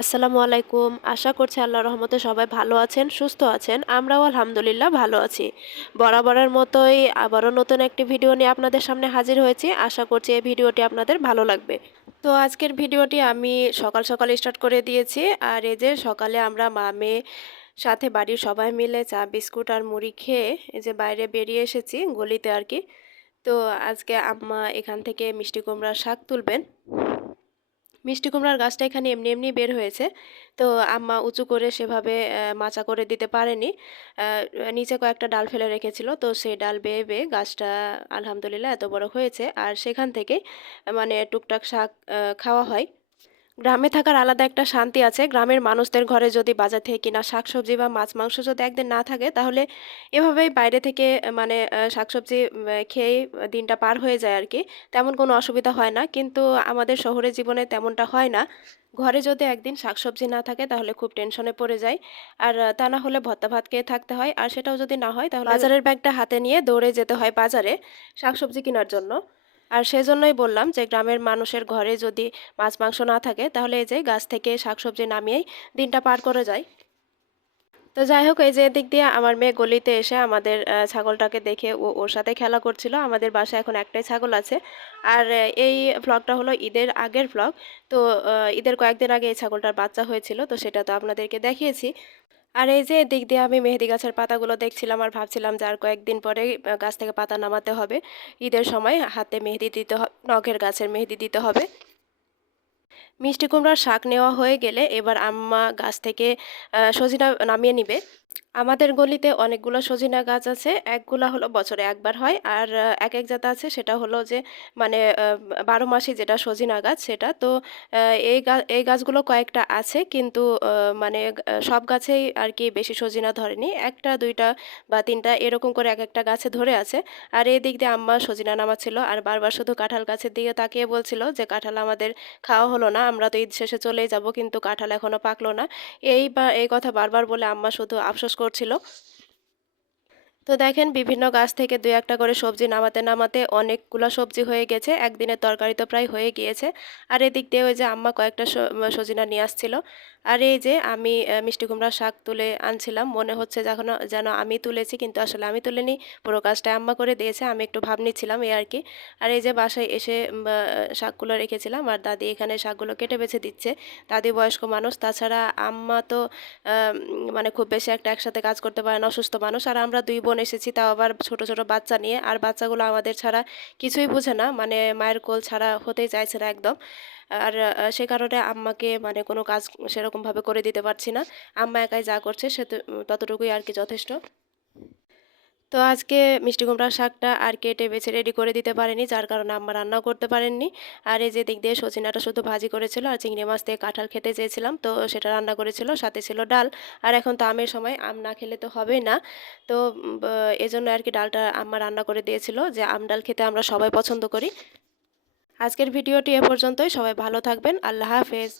আসসালামু আলাইকুম। আশা করছি আল্লাহ রহমতে সবাই ভালো আছেন, সুস্থ আছেন। আমরাও আলহামদুলিল্লাহ ভালো আছি। বরাবরের মতোই আবারও নতুন একটি ভিডিও নিয়ে আপনাদের সামনে হাজির হয়েছি। আশা করছি এই ভিডিওটি আপনাদের ভালো লাগবে। তো আজকের ভিডিওটি আমি সকাল সকাল স্টার্ট করে দিয়েছি। আর এই যে সকালে আমরা মা, মেয়ে সাথে বাড়ির সবাই মিলে চা, বিস্কুট আর মুড়ি খেয়ে এই যে বাইরে বেরিয়ে এসেছি গলিতে আর কি। তো আজকে আম্মা এখান থেকে মিষ্টি কুমড়ার শাক তুলবেন। মিষ্টি কুমড়ার গাছটা এখানে এমনি এমনি বের হয়েছে। তো আম্মা উঁচু করে সেভাবে মাচা করে দিতে পারেনি। নিচে কয়েকটা ডাল ফেলে রেখেছিল। তো সেই ডাল বেয়ে বেয়ে গাছটা আলহামদুলিল্লাহ এত বড় হয়েছে। আর সেখান থেকে মানে টুকটাক শাক খাওয়া হয়। গ্রামে থাকার আলাদা একটা শান্তি আছে। গ্রামের মানুষদের ঘরে যদি বাজার থেকে কিনা শাকসবজি বা মাছ মাংস যদি একদিন না থাকে তাহলে এভাবেই বাইরে থেকে মানে শাকসবজি খেয়েই দিনটা পার হয়ে যায় আর কি তেমন কোনো অসুবিধা হয় না। কিন্তু আমাদের শহরের জীবনে তেমনটা হয় না। ঘরে যদি একদিন শাকসবজি না থাকে তাহলে খুব টেনশনে পড়ে যায় আর তা না হলে ভত্তা ভাত খেয়ে থাকতে হয়। আর সেটাও যদি না হয় তাহলে বাজারের ব্যাগটা হাতে নিয়ে দৌড়ে যেতে হয় বাজারে শাকসবজি কেনার জন্য। আর সেজন্যই বললাম যে গ্রামের মানুষের ঘরে যদি মাছ, মাংস না থাকে, তাহলে এই যে গাছ থেকে শাকসবজি নামিয়েই দিনটা পার করে যায়। তো যাই হোক, এই যে দিক দিয়ে আমার মেয়ে গলিতে এসে আমাদের ছাগলটাকে দেখে ও ওর সাথে খেলা করছিল। আমাদের বাসায় এখন একটাই ছাগল আছে। আর এই ভ্লগটা হলো ঈদের আগের ভ্লগ তো ঈদের কয়েকদিন আগে এই ছাগলটার বাচ্চা হয়েছিল, তো সেটা তো আপনাদেরকে দেখিয়েছি। আর এই যে দিক দিয়ে আমি মেহেদি গাছের পাতাগুলো দেখছিলাম আর ভাবছিলাম যে আর কয়েকদিন পরে গাছ থেকে পাতা নামাতে হবে। ঈদের সময় হাতে মেহেদি দিতে হবে নখের গাছের মেহেদি দিতে হবে। মিষ্টি কুমড়ার শাক নেওয়া হয়ে গেলে এবার আম্মা গাছ থেকে সজিনা নামিয়ে নিবে। আমাদের গলিতে অনেকগুলো সজিনা গাছ আছে, একগুলা হলো বছরে একবার হয়, আর এক এক জাত আছে, সেটা হলো যে মানে বারো মাসে যেটা সজিনা গাছ সেটা, তো এই গাছ এই গাছগুলো কয়েকটা আছে, কিন্তু মানে সব গাছেই আর কি বেশি সজিনা ধরেনি, একটা, দুইটা বা তিনটা এরকম করে এক একটা গাছে ধরে আছে, আর এই দিক দিয়ে আম্মা সজিনা নামাচ্ছিল, আর বারবার শুধু কাঁঠাল গাছের দিকে তাকিয়ে বলছিল যে, কাঁঠাল আমাদের খাওয়া হলো না, আমরা তো ঈদ শেষে চলেই যাব, কিন্তু কাঁঠাল এখনও পাকলো না। এই বা, এই কথা বারবার বলে আম্মা শুধু আফসোস করছিল। তো দেখেন বিভিন্ন গাছ থেকে দুই একটা করে সবজি নামাতে নামাতে অনেকগুলো সবজি হয়ে গেছে। একদিনের তরকারি তো প্রায় হয়ে গিয়েছে। আর এদিক দিয়ে ওই যে আম্মা কয়েকটা সজিনা নিয়ে আসছিল। আর এই যে আমি মিষ্টি কুমড়ার শাক তুলে আনছিলাম। মনে হচ্ছে যখন, যেন আমি তুলেছি, কিন্তু আসলে আমি তুলিনি। পুরো কাজটা আম্মা করে দিয়েছে। আমি একটু ভাব নিচ্ছিলাম এই আর কি আর এই যে বাসায় এসে শাকগুলো রেখেছিলাম। আর দাদি এখানে শাকগুলো কেটে বেছে দিচ্ছে। দাদি বয়স্ক মানুষ। তাছাড়া আম্মা তো মানে খুব বেশি একটা একসাথে কাজ করতে পারে না, অসুস্থ মানুষ। আর আমরা দুই বোন এসেছি, তাও আবার ছোট ছোট বাচ্চা নিয়ে। আর বাচ্চাগুলো আমাদের ছাড়া কিছুই বোঝে না মানে মায়ের কোল ছাড়া হতেই চাইছে না একদম। আর সে কারণে আম্মাকে মানে কোনো কাজ সেরকমভাবে করে দিতে পারছি না। আম্মা একাই যা করছে, সে ততটুকুই আর কি যথেষ্ট। তো আজকে মিষ্টি কুমড়ার শাকটা আর কেটে বেছে রেডি করে দিতে পারেনি, যার কারণে আম্মা রান্নাও করতে পারেননি। আর এই যে দিক দিয়ে সচিনাটা শুধু ভাজি করেছিল আর চিংড়ি মাছ দিয়ে কাঁঠাল খেতে চেয়েছিলাম, তো সেটা রান্না করেছিল, সাথে ছিল ডাল। আর এখন তো আমের সময়, আম না খেলে তো হবেই না। তো এজন্য আর কি ডালটা আম্মা রান্না করে দিয়েছিল যে আম ডাল খেতে আমরা সবাই পছন্দ করি। আজকের ভিডিওটি এ পর্যন্তই, সবাই ভালো থাকবেন, আল্লাহ হাফেজ।